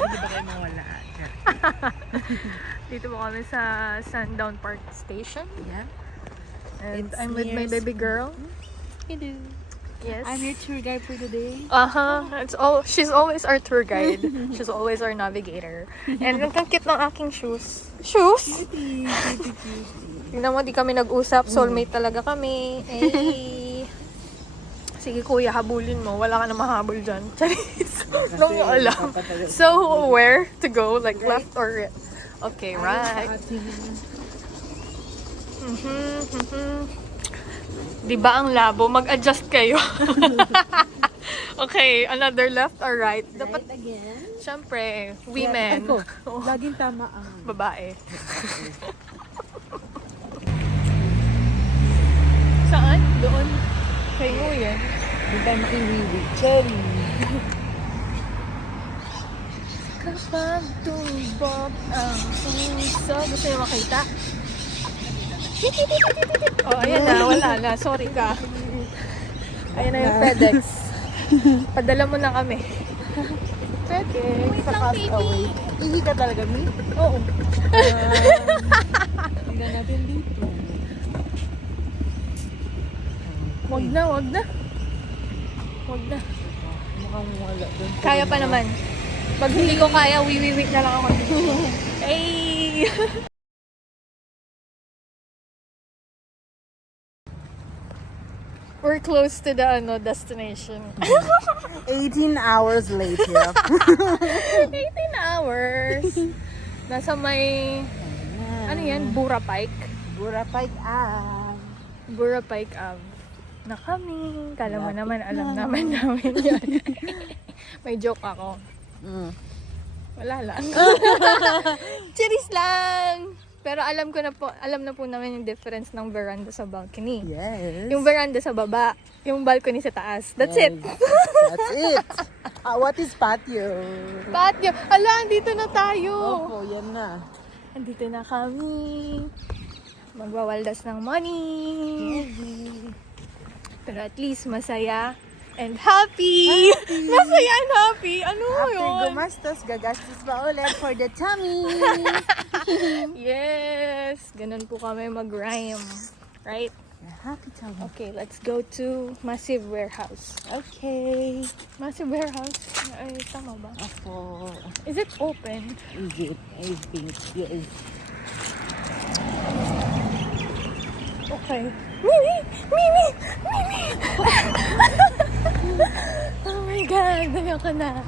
Hindi ba kayo mawala? Dito po kami sa Sundown Park Station. Yeah. And It's I'm with my near baby girl. Hello. Yes. I'm your tour guide for today. She's always our tour guide. She's always our navigator. And ang cute ng aking shoes. Shoes? Cutie, cutie, cutie. Tingnan mo, di kami nag-usap. Soulmate talaga kami. Eh. Sige kuya, habulin mo. Wala ka na mahabol dyan. Charis. Nung mo alam. So, where to go? Like left or right? Okay, right. Di ba ang labo? Mag-adjust kayo. Okay, another left or right? Dapat, Right again. syempre, women. Laging tama ang Babae. Saan? Doon. Kayo yan. Hindi tayo makiwiwi. Cherry. Kapag tumibok ang puso. Gusto niyo makita? Oh, ayan na. Wala na. Sorry ka. Ayan na yung FedEx. Padala mo na kami. FedEx. Sa Castaway. Ihi ka talaga, Mi? Oo. Tingnan natin dito. Wag na, wag na. Wag na. Mukhang wala doon. Kaya pa naman. Pag hindi ko kaya, wiwiwik na lang ako. Ay! We're close to the destination. 18 hours later. 18 hours. Nasa may, ano yan, Burapike. Burapike Ave. Burapike Ave. Na kami. Kala mo naman, alam naman namin yun. May joke ako. Wala lang. Cheers lang! Pero alam na po namin yung difference ng veranda sa balcony. Yes. Yung veranda sa baba, yung balcony sa taas. That's it. That's it. What is patio? Patio. Ala, andito na tayo. Opo, yan na. Andito na kami. Magwawaldas ng money. Pero at least masaya and happy. Masaya and happy. Ano After yun? gumastos, gagastos pa ulit for the tummy. Yes. Ganun po kami mag-rhyme. Right? Happy tummy. Okay, let's go to Massive Warehouse. Okay. Massive Warehouse? Ay, tama ba? Opo. Is it open? Is it? I think yes. Okay. Mimi! Mimi! Mimi! Oh my God! Ayoko na.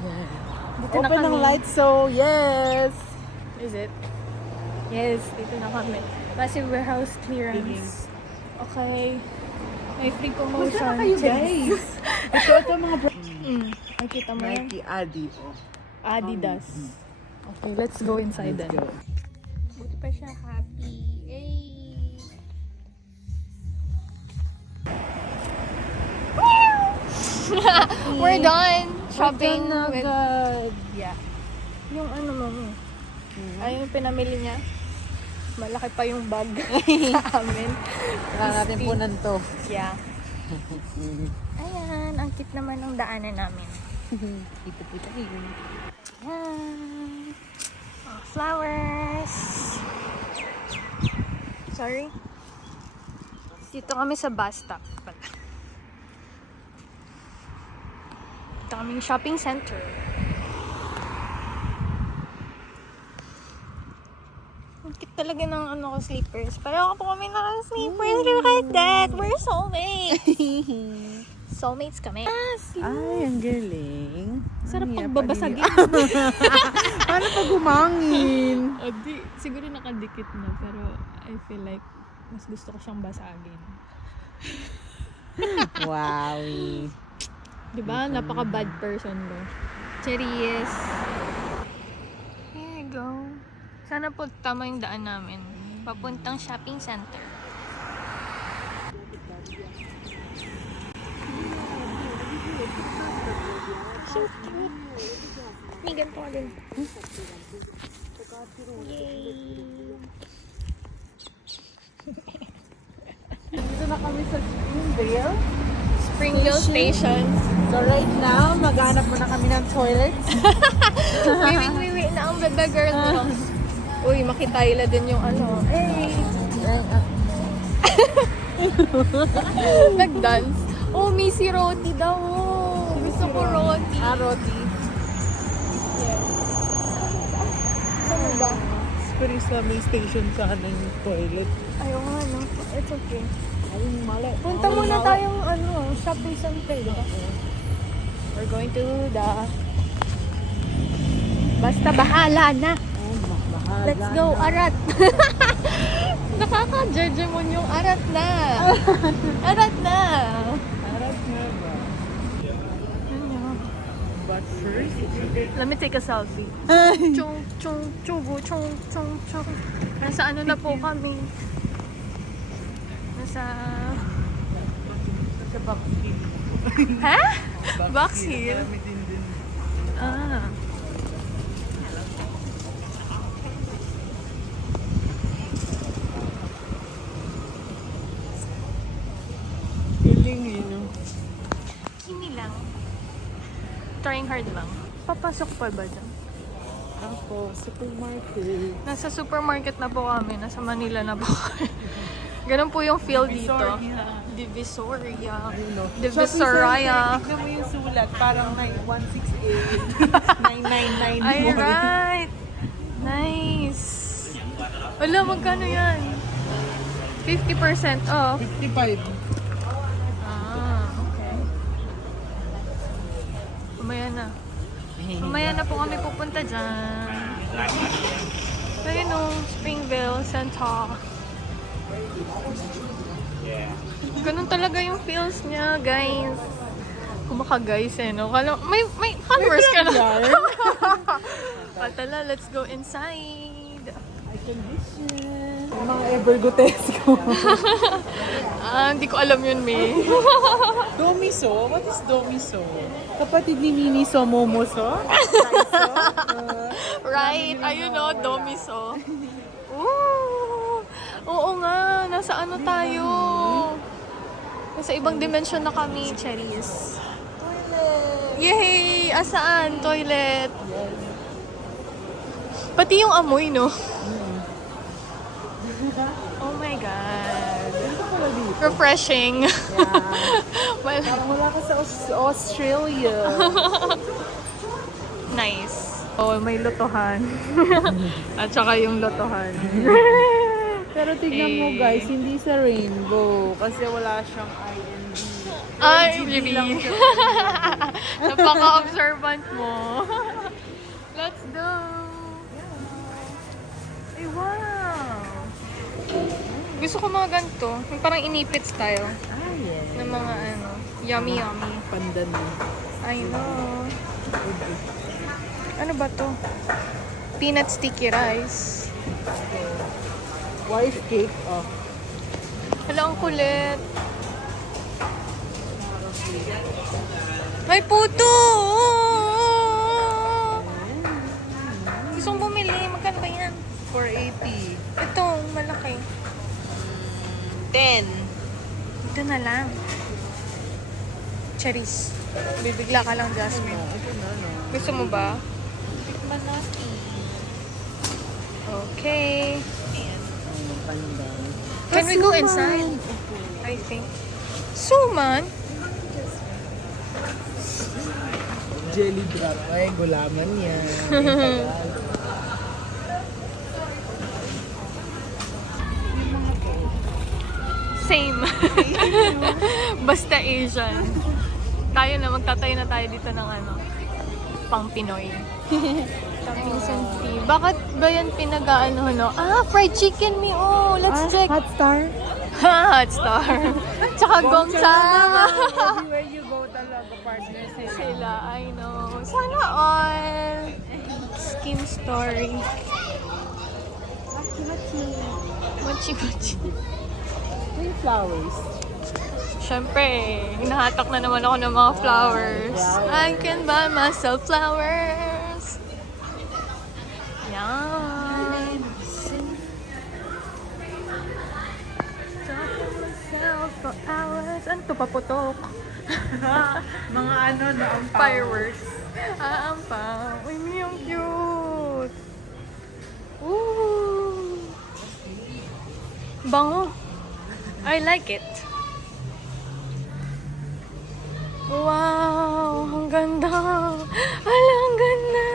Dito na Open kami. ang lights, so yes. Is it? Yes, dito na kami. Massive Warehouse clearance. Okay. May free promotion. Kumusta na kayo, guys? Ito mga Nakita mo yan? Nike Adi. Adidas. Okay, let's go inside then. go. Buti pa siya happy. Yay! We're done shopping with... Yeah. Yung ano mo. Ay, yung pinamili niya. Malaki pa yung bag sa amin. Kailangan natin punan to. Yeah. Ayan, ang cute naman ng daanan namin. Ito yun. Ayan. Oh, flowers. Sorry. Dito kami sa bus stop pala. Dito kami shopping center. Ang cute talaga ng ano ko, slippers. Pero ako po kami na slippers. Look at that. We're soulmates. Soulmates kami. Ay, ang galing. Sarap Ang pagbabasagin. Paano pag humangin? Di, siguro nakadikit na. Pero I feel like mas gusto ko siyang basagin. Wow. Diba? Napaka-bad person ko. Cheers! Here you go. Sana po tama yung daan namin. Papuntang shopping center. So cute. May ganito ka din. Yay! Dito na kami sa Springdale. Springdale Station. So right now, maghanap muna kami ng toilets. Wiwi na ang the girl mo. Uy, makitayla din yung ano. Hey! Nag-dance. Oh, Missy Roti daw. Gusto ko roti. Roti. Yes. Ano ba? Pero sa may station sa ng toilet. Ayaw nga, no? It's okay. Ayun, mali. Punta muna tayong shopping center, diba? We're going to the... Basta bahala na. Bahala Let's go, Arat. Nakaka-judgemon yung Arat na. Arat na. Harap na ba? But first, Let me take a selfie. Chung, chung, chubu, chung, chung, chung. Nasa ano na po kami? Nasa... sa Bakit. Ha? Box Hill? Ah. Feeling yun. Kimi lang. Trying hard lang. Papasok pa ba dyan? Ako, supermarket. Nasa supermarket na po kami. Nasa Manila na po kami. Ganun po yung feel dito. Divisoria. Divisoria. Tignan mo yung sulat. Parang 168. 999. Ay, right. Nice. Wala, magkano yan? 50% off. 55. Ah, okay. Mamaya na. Mamaya na po kami pupunta dyan. Ayun o, Springville, Center. Ganun talaga yung feels niya, guys. Kumaka guys eh, no? May followers ka na. Patala, let's go inside. I condition. Mga Evergotesco. Hindi ko alam yun, May. Domiso? What is Domiso? Kapatid ni Miniso Momoso? Right, ayun o, Domiso. Ooh, oo nga, nasa ano tayo? Nasa ibang dimension na kami, cherries. Yay! Asaan? Toilet. Pati yung amoy, no? Oh my God. Refreshing. Well, Mula ka sa Australia. nice. Oh, may lotohan. At saka yung lotohan. Pero tignan mo Eh. guys, hindi sa rainbow. Kasi wala siyang IND. Ay, RGB lang really? siya. Napaka-observant mo. Let's go! Ay, wow! Gusto ko mga ganito. Yung parang inipit style. Ah, yes. Ng mga ano, yummy. Pandan na. I know. Ano ba to? Peanut sticky rice. Wife cake. Oh. Hala, ang kulit. May puto! Gusto kong bumili. Magkano ba yan? 480. Ito, malaki. 10. Ito na lang. Cherries. Bibigla ka lang, Jasmine. Ito na, no? Gusto mo ba? Tikman natin. Okay. Pandan. Can we go inside? I think. Suman? Jelly drop. Ay, gulaman yan. Same. Basta Asian. Tayo na, magtatayo na tayo dito ng ano, pang Pinoy. Toppings and tea. Bakit ba yan pinag-ano, no? Ah, fried chicken me. Oh, let's check. Hot star. Hot star. Tsaka gongchang. Everywhere you go talaga, partner sila. Sila, I know. Sana all. Skin story. Mochi-mochi. Yung flowers. Siyempre, hinahatak na naman ako ng mga flowers. I can buy myself flowers. Yan. Talk to myself for hours. Ano to, paputok? Mga ano na ang Fireworks. Ang pa. Uy, yung cute. bango. I like it. Wow, ang ganda. Ala, ang ganda.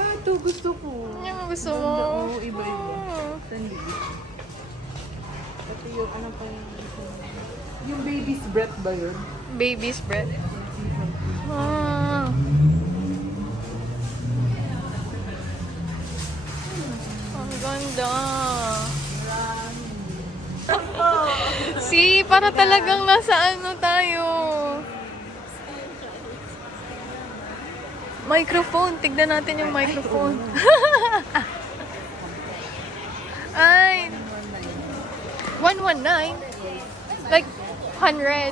Ah, ito gusto ko. Yung gusto Ganda, mo. oo, iba-iba. Sandali. Ito yung ano pa yung baby's breath ba yun? Baby's breath. Ah. Ang ganda. See, para talagang nasa ano tayo. Microphone. Tignan natin yung microphone. Ay. 119. Like 100.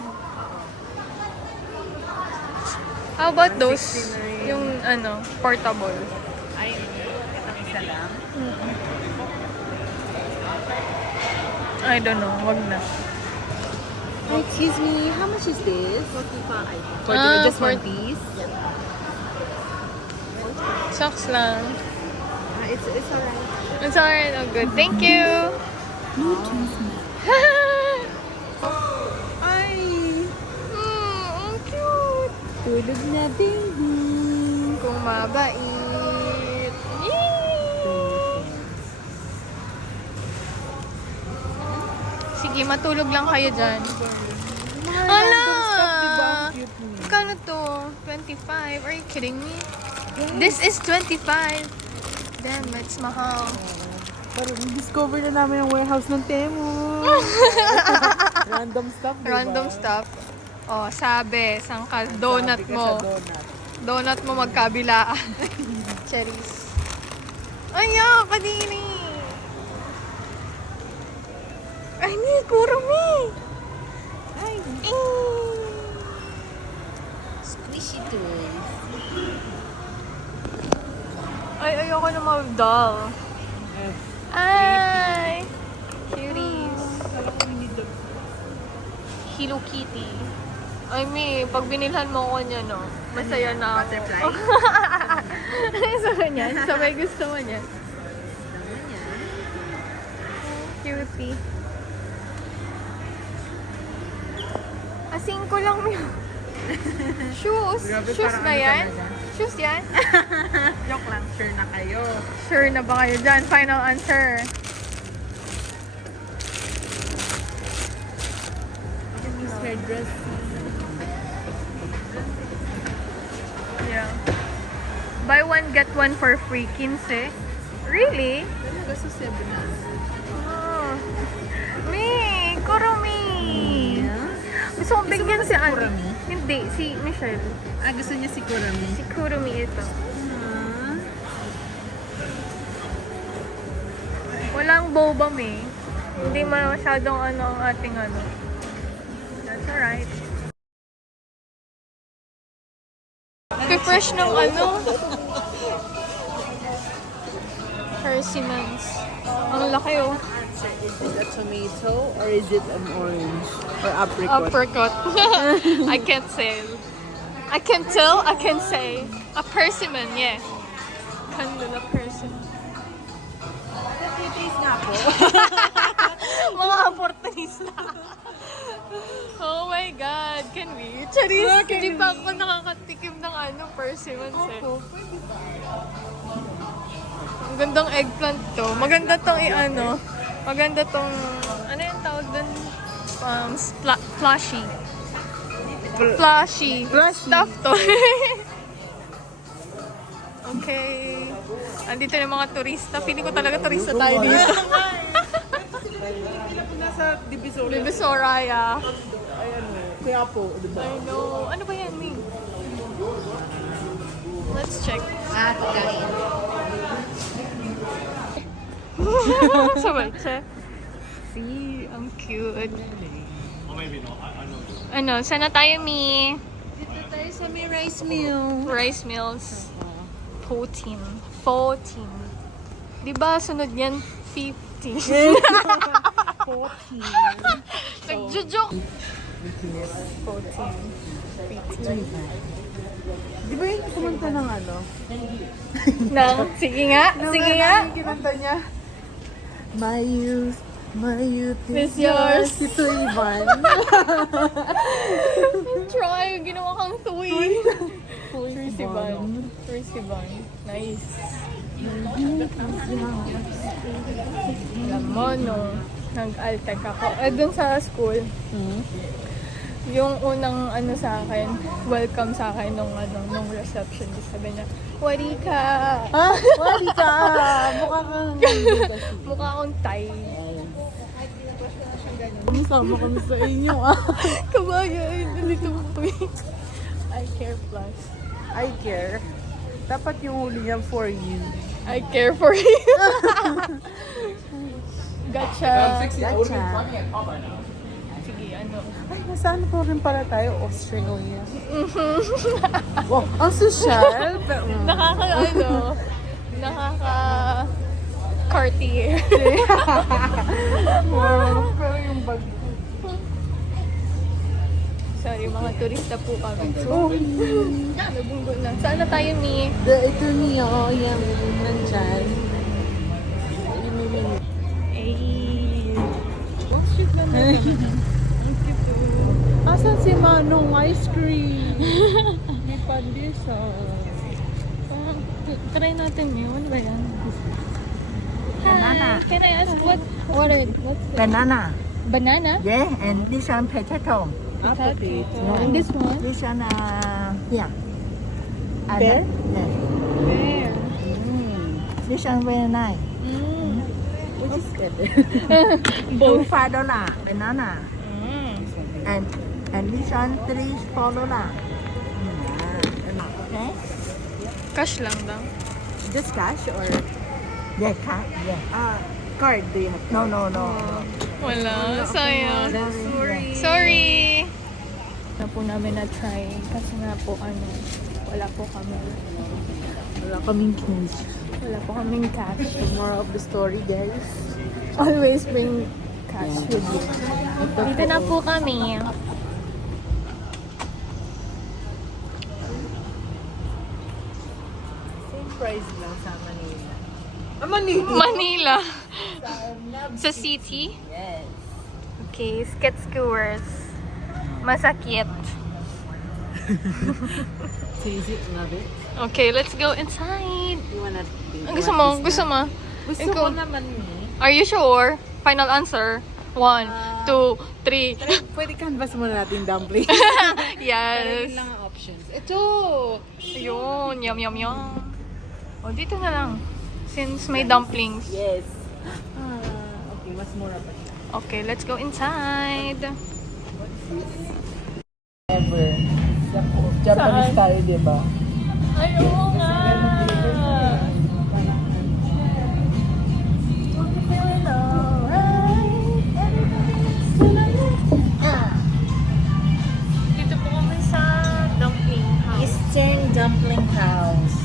How about those? Yung ano, portable. Ay, itong isa lang. I don't know. Wag na. Excuse me, how much is this? 45. Just one 40. piece? Socks lang. It's alright. It's alright. Oh, good. Thank you. Ay! Ang cute. Tulog na din. Kung mabait. Yay! Sige, matulog lang kayo dyan. Ala! Kano to? 25? Are you kidding me? This is 25. Damn, it's mahal. Parang discover na namin ang warehouse ng Temu. Random stuff, diba? Random stuff. Oh, sabi, sangkal, donut Sabi ka mo. sa donut. Donut mo magkabilaan. Cherries. Ay, kadiri. Ay, ni, kurumi. Ay, Eh. squishy toys. Ay, ayoko na mag-doll. Ay! Cuties. Hello Kitty. Ay, Mi, pag binilhan mo ko niya, no? Masaya na ako. Butterfly? Gusto mo niyan? Sabay gusto mo niyan. Cutie. Asing ko lang yun. Shoes? Grabe, Shoes parang ba ano yan? talaga? Shoes yan? Joke lang, sure na kayo. Sure na ba kayo dyan? Final answer. Miss hairdress. Yeah. Buy one, get one for free. 15. Really? Talaga sa 7 na. Oh. Mi, Kurumi. Gusto kong bigyan si ano? Kurumi? Hindi, si Michelle. Gusto niya si Kurumi. Si Kurumi ito. Walang boba, Mi. Hindi masyadong ano ang ating ano. That's alright. Fresh ng ano? Persimmons. Ang laki oh. Is it a tomato or is it an orange? Or apricot? Apricot. I can't say. I can tell, I can say. A persimmon, yeah. Candela persimmon. Taste nga po. Mga opportunista. Oh my God, can we? Charis, hindi pa ako nakakatikim ng ano, persimmons eh. Pwede ba? Ang gandang eggplant to. Maganda tong i-ano. Maganda tong, ano yung tawag dun? Flashy. Flashy. Stuff to. Okay. Andito na yung mga turista. Feeling ko talaga turista tayo dito. Sila po nasa Divisoria. Baby Soraya. Ayan o. Kaya po, di ba? I know. Ano ba yan, Ming? Let's check. Pagkain. Sabay, check. See, ang cute. Ano, sana tayo, Mi? Dito tayo sa may rice mill. Rice mills. 14. 14. Diba, sunod yan? 50. 14. Nagjo-joke. 14. Di ba yung kumanta ng ano? Sige nga. Sige nga. Kinanta niya. My youth My youth is yours. Ito Ivan. Try, ginawa kang tuwi. First First Ivan. Nice. Alam mo, no, nag-altec ako. Dun sa school, yung unang ano sa akin, welcome sa akin nung receptionist, sabi niya, "Wari ka." Ah, wali ka. Mukha kang Mukha akong Thai. Sama kami sa inyo ah. Kabayan, nalito mo po I care plus. I care. Dapat yung huli niya for you. I care for you. Gotcha. Gotcha. Sige, ano. Ay, nasaan po rin pala tayo? Australia. Wow, ang social. Cartier. Wow, pero yung bag. Sorry, mga turista po kami. Oh, Nabunggo na. Saan na tayo, Mi? ito niya, oh, yan, nandyan. Ay. Oh, shit naman. Ang cute. Asan si Manong ice cream? May pandesal. Try natin yun. Ano ba yan? Banana. Hi. Can I ask what's that? Banana. Banana? Yeah, and this one potato. Potato. And this one? This one, here. Pear? Yeah. Pear. This one very nice. Which is better? Both $5 banana. Mm. And this one $3-4. Okay? Cash lang daw. Just cash or Yeah, cut. Yeah. card? Do you have? No. Wala. Sayang. Sorry. Na po namin na-try. Kasi nga po, wala po kami. Wala kaming cash. Wala po kaming cash. More of the story, guys. Always bring cash with you. Dito na po kami. Same price lang sa Manila. Manila. Sa city. Yes. Okay, skit skewers. Masakit. Cheesy, love it. Okay, let's go inside. You wanna Ang gusto mo? Gusto mo? Gusto Ikaw. ko naman ni. Are you sure? Final answer. 1, 2, 3. Pwede canvas muna natin dumpling. Yes. Yun lang ang options. Ito! Ayun, yum. O, dito na lang. Since may dumplings. Yes. Okay, mas mura pa siya. Okay, let's go inside. Ever. Japanese Saan? tayo, di ba? Ay, oo nga. Dito po kami sa dumpling house. Eastern Dumpling House.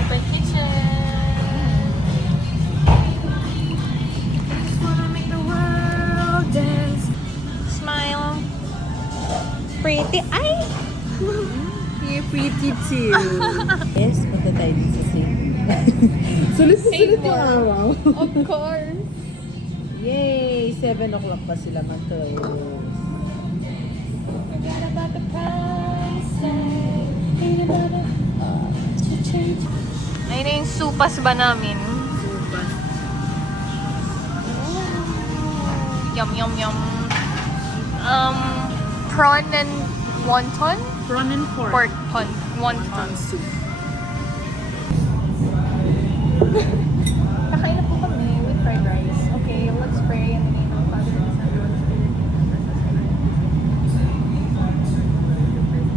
Open kitchen. Just wanna make the world dance. Smile. Pretty. Ay! You're pretty too. Yes, punta tayo din sa same. Sulit-sulit yung araw. Of course. Yay! 7 o'clock pa sila mag-close. Forgot about the price tag. Ain't about it. Change. Ayun na yung supas ba namin? Yum. Prawn and wonton? Prawn and pork. Pork wonton. soup. Kakain na po kami with fried rice. Okay, let's pray in the name of Father and Son and Holy Spirit.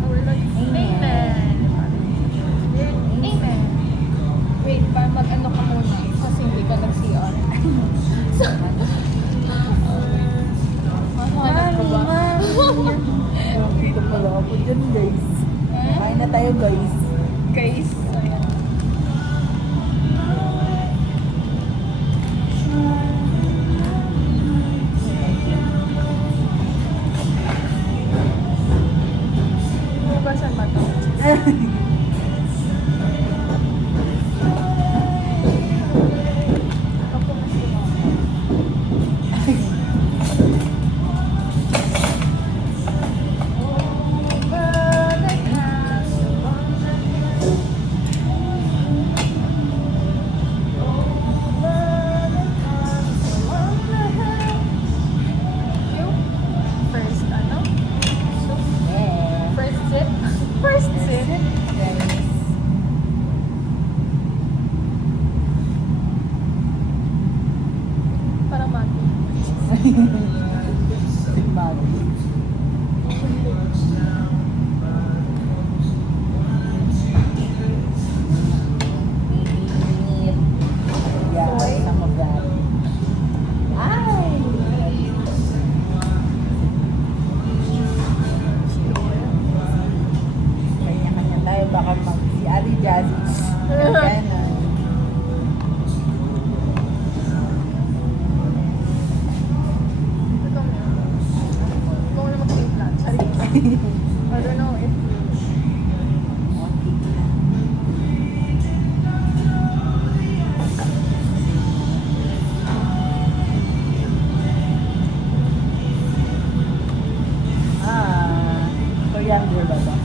Our Lord. Amen. Amen. Wait, para mag-ano ka muna kasi hindi ka nag-CR. So, mahanap ka ba? Dito pala ako dyan, guys. Kain na tayo, guys. Guys. Ganun. Kung na mag-timpla. Sorry. I don't know if Coriander ba ba?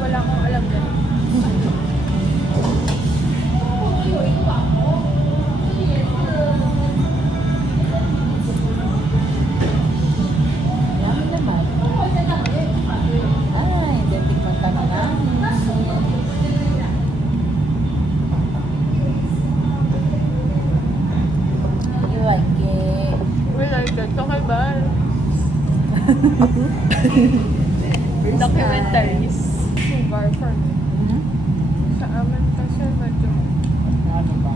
wala akong alam dyan. Yan naman. Ay, then tikman ka na namin. You like it? We like that. Okay ba? Documentaries. Sugar for me. Hmm? Sa amin kasi medyo Ano ba?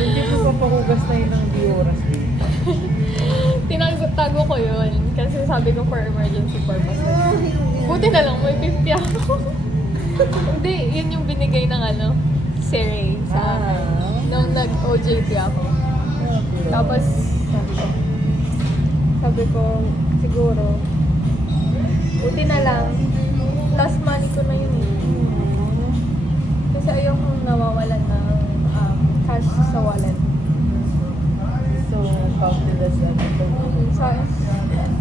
Hindi ko papahugas na yun ng di oras. tinatago ko yun. Kasi sabi ko for emergency purposes. Buti na lang, may 50 ako. Hindi, yun yung binigay ng si Ray sa akin. Nung nag-OJT ako. Tapos, sabi ko, siguro, buti na lang, last money ko na yun eh. Kasi ayokong nawawalan ng cash sa wallet. So, countless Sa,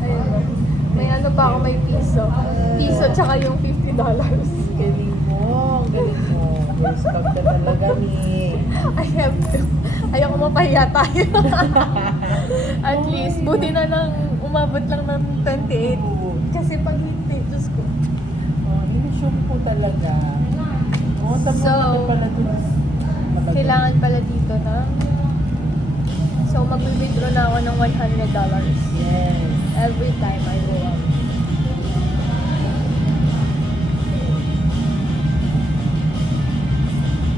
ayun ba. May pa ako, may piso. Piso tsaka yung $50. Galing mo. Galing mo. Yes, ka talaga ni. I have to. Ayoko mapahiya tayo. At least, buti na lang, umabot lang ng 28. Kasi pag hindi, Diyos ko. Inisyon po talaga. Tapos So, pala dun. Kailangan pala dito na. So, mag-withdraw na ako ng $100 Yes. every time I go out.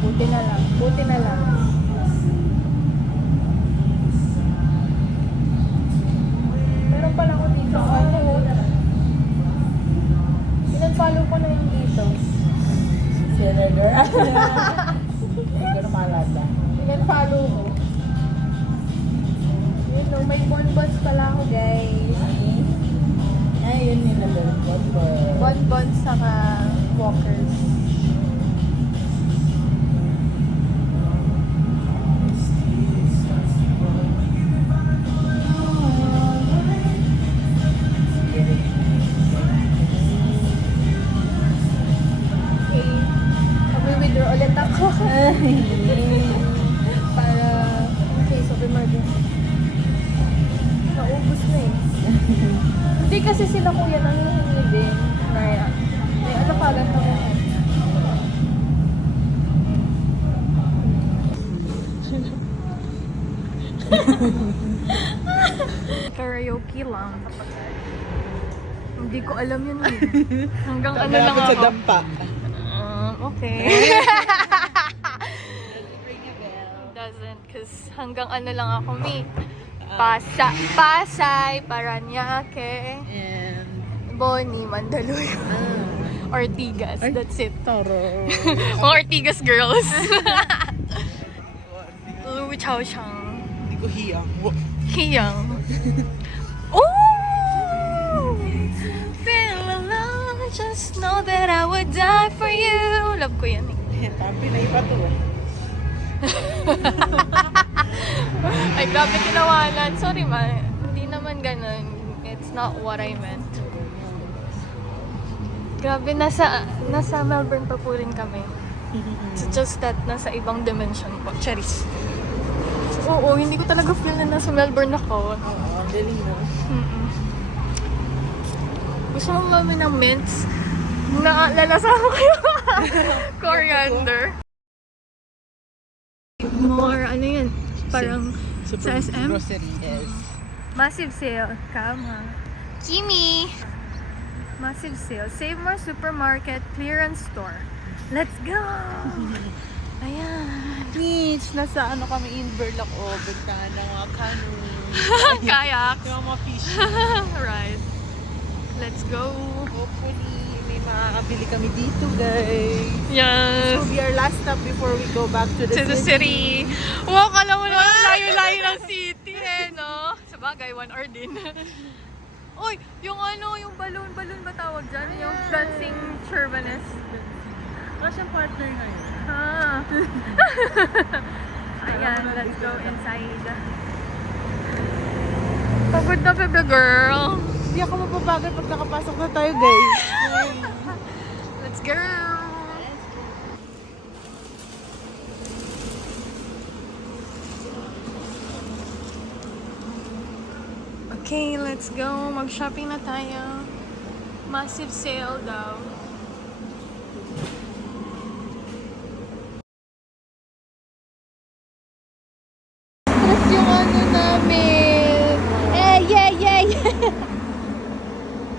Buti na lang. Buti na lang. Meron pala ako dito. Pinag-follow ko na yung dito. Senator. Hindi ko na maalala. follow mo. Yun, no, may bonbons pala ako, guys. Ay, yun nila doon. Bonbons saka walkers. Okay. Mag-withdraw ulit ako. Para, okay, so emergency. Naubos na eh. Hindi kasi sila kuya nangihingi din. Kaya, may ano pa lang ako. Karaoke lounge. Hindi ko alam yun eh. Hanggang ano lang Malapit ako. sa dampa. Okay. Doesn't, cause hanggang ano lang ako, me. Pasay, Paranaque, And Boni, Mandaluyong, Ortigas. That's it. Toro. Mga Ortigas girls. Lu Chaoshang. Hindi ko hiyang. Hiyang. Oh! Feel alone, just know that I would die for you. Love ko yan eh. Tapi na iba to. Ay, grabe tinawanan. Sorry ma, hindi naman ganun. It's not what I meant. Grabe, nasa Melbourne pa po rin kami. It's just that nasa ibang dimension po. Charis. Oo, hindi ko talaga feel na nasa Melbourne ako. Oo, ang galing no. Mm-mm. Gusto mo mami ng mints? Lalasahan ko yung coriander. More, ano yun? Parang sa SM? Grocery, yes. Massive sale. Kama. Kimi! Massive sale. Save More Supermarket Clearance Store. Let's go! Ayan. Beach, nasa ano kami in Burlock o bentahan ng mga canoe. Kayak. Yung mga fish. Right. Let's go. Hopefully, may makakabili kami dito, guys. Yes. So, be our last stop before we go back to To the city. Wow, kala mo naman layo-layo ng city eh, no? Sabagay, 1 hour din. Uy, yung ano, yung balloon ba tawag dyan? Yung dancing chervanes. Wala siyang partner ngayon. Ah. Ayan, let's go inside. Pagod na bebe girl. Hindi ako mapabagal pag nakapasok na tayo, guys. Let's go. Okay, let's go. Mag-shopping na tayo. Massive sale daw. Tapos yung ano namin. Yeah.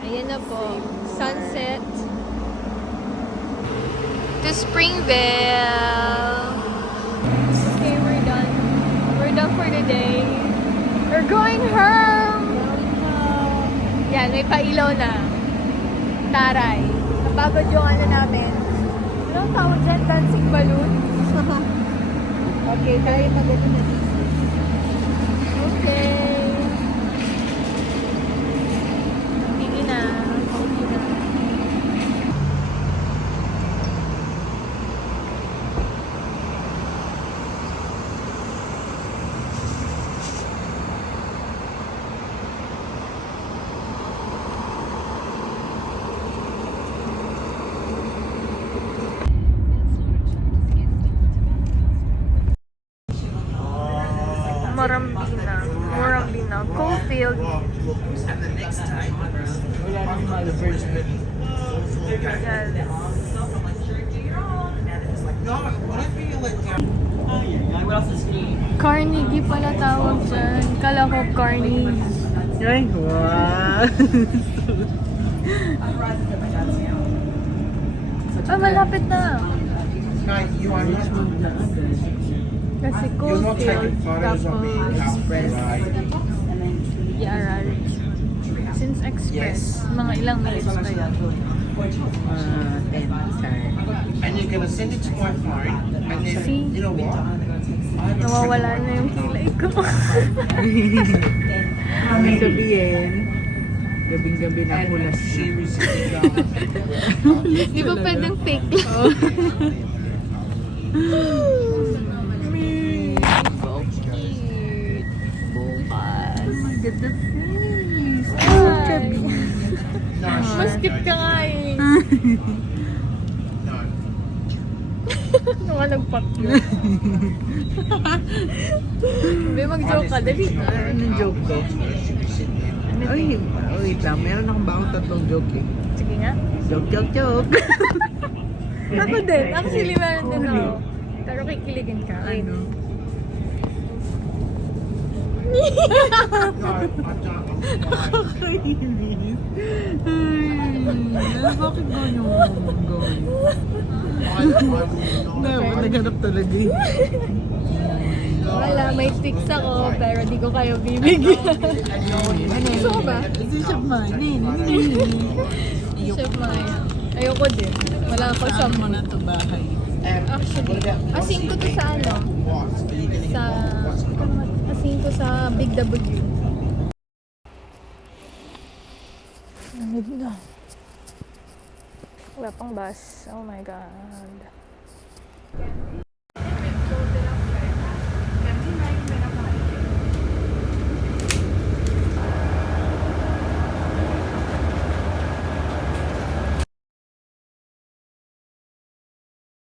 Ayan na po. Sunset. To Springville. Okay, we're done. We're done for the day. We're going home! Yan, may pailaw na. Taray. Napagod yung ano namin. Anong tawag dyan? Dancing balloon? Okay, tayo magano na dito. Okay. Hindi na. Hindi na. Morambina. Coalfield. Wala nang malverge na dito. Yes. Carnegie pala tawag dyan. Kala ko Carnegie. Ay, wow. Ah, malapit na. You are not Kasi You're not Coalfield. taking photos of me. Express. Right. Yarar. Since Express, mga ilang minutes pa yun. 10 time. And you're gonna send it to my phone. And then See? you know what? I have a Nawawala nawawala na yung kilay ko. Ano sabihin? Gabing-gabi na hulas She na. received Di ba pwedeng fake lang? So cute. Bukas. Oh my God, the face. Ay. Mas cute ka nga eh. Nung nagpak yun. May mag-joke ka, dali ka. Anong joke ko? Ay, wait lang. Meron akong bakong tatlong joke eh. Sige nga. Joke, joke, joke. Ako din. Actually, meron din ako. Pero kikiligin ka. Ano? Nakakainis. Ay, bakit ganyan mo gawin? Naghanap talaga eh. Wala, may tricks ako, pero di ko kayo bibigyan. Gusto ko ba? Ito siya manin. Chef Maya. Ayoko din. Wala ako sa Saan mo na ito bahay? Actually, asin ko to sa ano? Sa... Asin ko sa Big W. Lamig na. Wala pang bus. Oh my God.